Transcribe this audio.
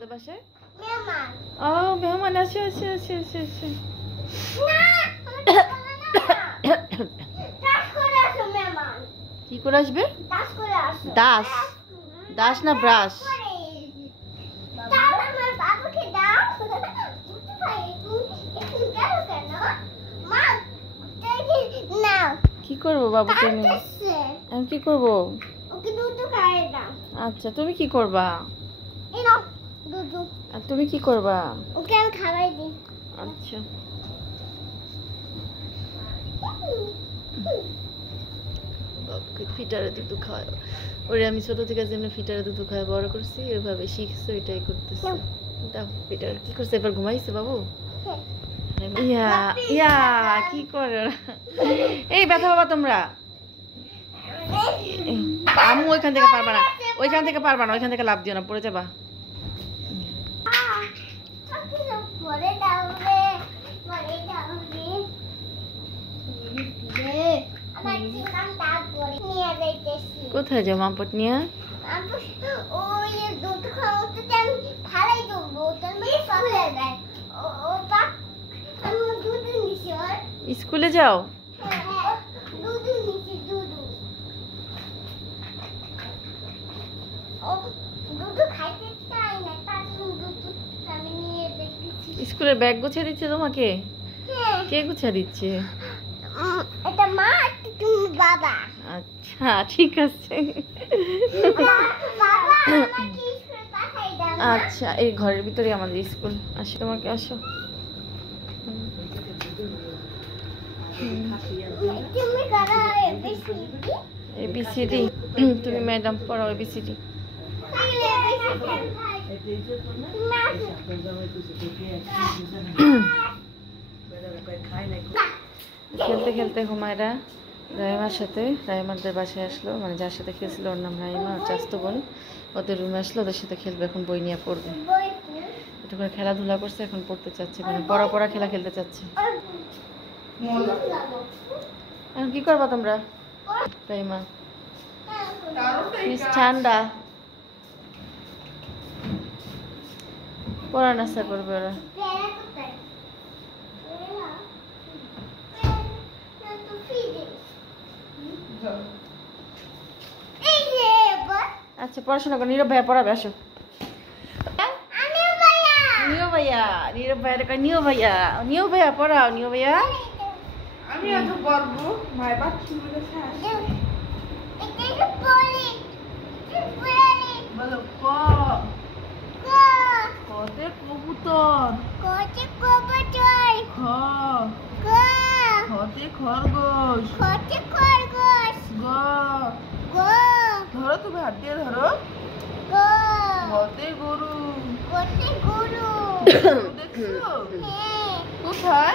বাসায় ও মেহমান আসে আসে আসে আসে আসে কি করে আসবে? দাস দাস না ব্রাশ? কি করবো বাবুকে আমি? আমি কি করবো? আচ্ছা তুমি কি করবা? আর তুমি কি করবা? ওকে আমি খাবার দিই। আচ্ছা বাবুকে ফিটারে দুধ খাওয়ায়। ওরে আমি ছোট থেকে যেমনি ফিটারে দুধ খাওয়ায় বড় করছি, ওইভাবে শিখছে, এটাই করতেছে। দাও ফিটার কি করছে? এবার ঘুমাইছে বাবু? ইয়া ইয়া কি করে ওরা? এই ব্যথা বাবা তোমরা। আম্মু ওইখান থেকে পারবা না, ওইখান থেকে পারবা না, ওইখান থেকে লাফ দিও না, পড়ে যাবা। কোথায় যাও মাম্পট নিয়ে? স্কুলে যাও? স্কুলের ব্যাগ গুছিয়ে দিচ্ছে তোমাকে? কে গুছিয়ে দিচ্ছে? এটা মা, তুমি বাবা। আচ্ছা ঠিক আছে। আচ্ছা এই ঘরের ভিতরে আমাদের স্কুল। আসো তোমাকে, আসো। এবিসিডি তুমি ম্যাডাম পড়াও এবিসিডি। খেলতে খেলতে হুমায়রা রাইমার সাথে, রাইমারদের বাসায় আসলো, মানে যার সাথে খেলছিল ওর নাম রাইমা, ওর চাচতো বোন। ওদের রুমে আসলো, ওদের সাথে খেলবে, এখন বই নিয়ে পড়বে। একটু করে খেলাধুলা করছে, এখন পড়তে চাচ্ছে, মানে পড়া পড়া খেলা খেলতে চাচ্ছে। এখন কি করবা তোমরা? রাইমা ঠান্ডা পড়া নাস্তা করবে ওরা। আচ্ছা পড়াশোনা করো, নীরব ভাইয়া পড়াবে, আসো। নিও ভাইয়া, নীরব ভাইয়া, নিও ভাইয়া, নিও ভাইয়া পড়াও, নিও ভাইয়া। আমি এত পড়বো ভাই বাচ্চু বলো ক কতে কবুতর, খ খতে খরগোশ, গ ধরো তুমি হাত দিয়ে ধরো, ঘতে গরু। দেখছো কোথায়?